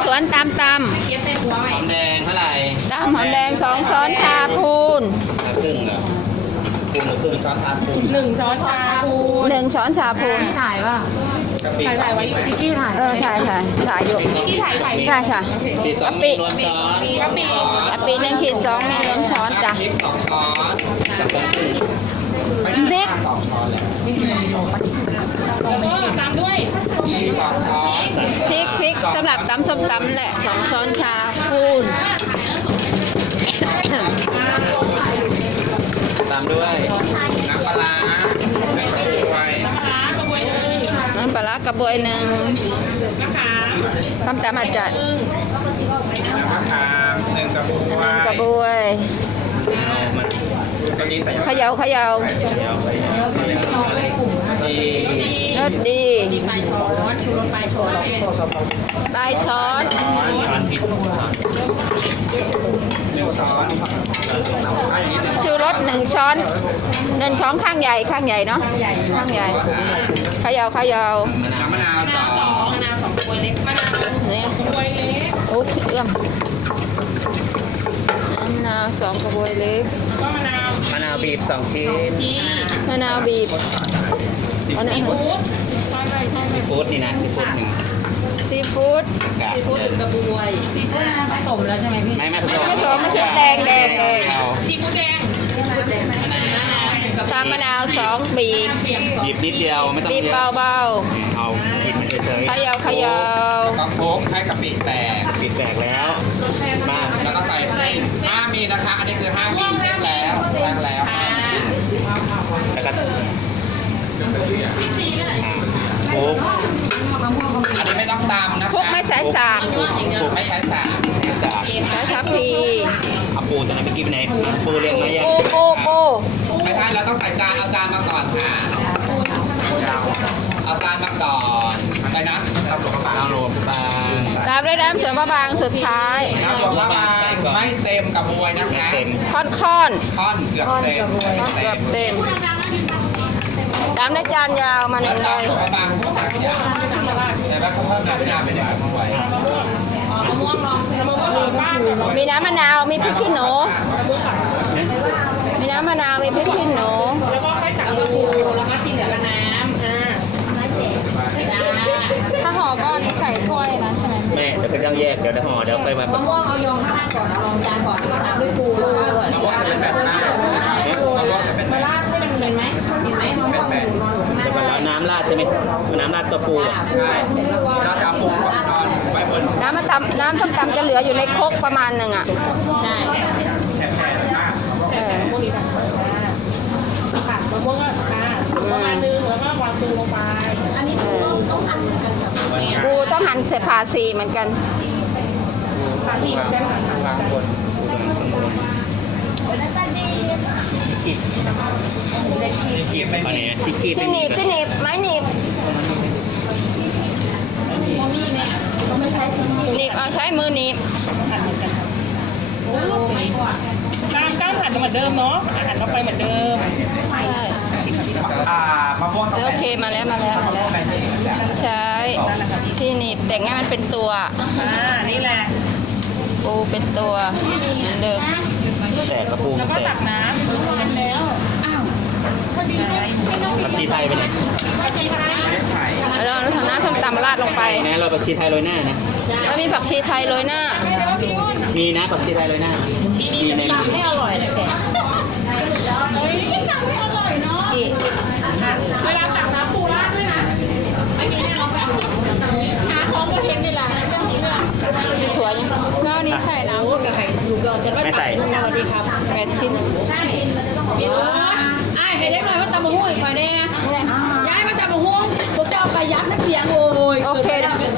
สวนตำหอมแดงเท่าไหร่หอมแดง2 ช้อนชาพูนครึ่งเหรอคูณหรือครึ่งช้อนชาคูณ 1 ช้อนชาพูน 1 ช้อนชาพูนที่ถ่ายป่ะถ่ายไว้อยู่พี่กี้ถ่ายถ่ายอยู่พี่ถ่ายใช่ค่ะที่สองกะปิมีรวมช้อนกะปิกะปิ1 ขีด 2มี1 ช้อนจ้ะพริก2 ช้อนกับต้นครึ่งพริก 2 ช้อนแหละแล้วก็ตามด้วยพริก2 ช้อนพริกสำหรับตำส้มตำแหละ2 ช้อนชาพูนตามด้วยน้ำปลาร้าน้ำปลาร้าน้ำปลากระบวยหนึ่งน้ำปลากระบวย1 มะขามตำอาจจะน้ำมะขาม1 กระบวย 1 กระบวยมันตัวนี้ใส่เขย่าดีรสดีปลายช้อนชูรสปลายช้อนปลายช้อนช้อนพริก1 ช้อนถ้าอย่างนี้1 ชูรส1 ช้อน1 ช้อนข้างใหญ่เนาะข้างใหญ่เขย่าน้ำมะนาว2 มะนาว2 กระบวยเล็กมะนาวนี่กระบวยเล็กโอ้เอื้อมน้ำมะนาว2 กระบวยเล็กแล้วก็มะนาวมะนาวบีบ2 ชิ้นจีมะนาวบีบซีฟู้ดใช่ซีฟู้ดนี่นะซีฟู้ดหนึ่งซีฟู้ดกากซีฟู้ดเดิน 1 กระบวยซีฟู้ดผสมแล้วใช่ไหมพี่ไม่ไม่ผสมไม่ใช่แดงเลยเอาซีฟู้ดแดงมะนาวทำมะนาว2 บีบบีบนิดเดียวไม่ต้องบีบเยอะเบาเอาบีบมันเฉยๆเขย่าก็โคกให้กะปิแตกกะปิแตกแล้วมาแล้วก็ใส่5 มีนะคะ อันนี้คือ5 มีเช็คแล้วล้างแล้วแล้วก็โคกอันนี้ไม่ต้องตำนะคะคลุกไม่ใส่สากโคกไม่ใช้สากใช้ทัพพีเอาปูตัวไหนเมื่อกี้ไปไหนปูเรียงมายังปูไม่ใช่เราต้องใส่จานเอาจานมาก่อนค่ะเอาจานมาก่อนไปนะเอาหลวงปลาเอาหลวงปลาตามด้วยน้ำเสริมมะบางสุดท้ายน้ำหลวงปลาไม่เต็มกระบวยนะคะเต็มค่อนค่อนเกือบเต็มเกือบเต็มตามด้วยจานยาวมาหนึ่งเลยหลวงปลาเขาตักยาแต่ว่าเขาเพิ่มน้ำยาเป็นอย่างไรมะม่วงลองมะม่วงลองบ้างกับมีน้ำมะนาว มีพริกขี้หนู มีน้ำมะนาว มีพริกขี้หนูแล้วก็ค่อยตักปูแล้วก็ที่เหลือก็น้ำถ้าห่อก็อันนี้ใส่ถ้วยนะใช่ไหมแม่เดี๋ยวก็ต้องแยกเดี๋ยวห่อเดี๋ยวไปมามะม่วงเอายองข้างก่อนเอาลองจานก่อนแล้วก็ตามด้วยปูแล้วก็มะม่วงจะเป็นแบบนั้นมะม่วงจะเป็นแบมาบลาดให้มันเห็นไหมเห็นไหมมะม่วงอยู่นอนอยู่ข้างหเดี๋ยวน้าแล้วน้ำราดใช่ไหมน้ำราดตัวปูอ่ะใช่เราจะปูนอนไว้บนน้ำส้มตำจะเหลืออยู่ในครกประมาณหนึ่งอ่ะใช่แผ่นมากเออมะม่วงนี้แบบค่ะมะม่วงก็ประมาณนึงแล้วก็วางปูลงไปอันนี้ต้องหั่นกันกับปูต้องหั่นเสผ่าสีเหมือนกันขาที่แก้มวางบนที่ขีดไม่มีที่ขีดที่หนีบไม้หนีบมะมี่เนี่ยหนีบเอาใช้มือหนีบโอ้ไม่กว่าก้ามหั่นเหมือนเดิมเนาะหั่นเข้าไปเหมือนเดิมใช่มะม่วงโอเคมาแล้วใช้ที่หนีบแต่งให้มันเป็นตัวนี่แหละปูเป็นตัวเหมือนเดิมแต่กระปูแล้วก็แต่ตักน้ำแล้วอ้าวพอดีเลยผักชีไทยไปไหนผักชีไทยแล้วเราทำน้ำส้มตำราดลงไปนะเราผักชีไทยโรยหน้านะแล้วมีผักชีไทยโรยหน้ามีนะผักชีไทยโรยหน้ามีในตักไม่อร่อยเลยแกเฮ้ยตักไม่อร่อยเนาะกี่เวลาตักน้ำปูราดด้วยนะไม่มีแน่นอนแบบหาของก็เห็นนี่แหละเรื่องนี้เลยถั่วยังแล้วนี้ใส่น้ำกับไข่ดูดอกฉันว่าไม่ใส่สวัสดีครับ 8 ชิ้นใช่มีเลยไอ้เห็นได้เลยว่าตำมะฮุ่งอีกฝ่ายเนี่ยย้ายมาตำมะฮุ่งผมจะเอาไปยัดน้ำเสียงโอ้ยโอเค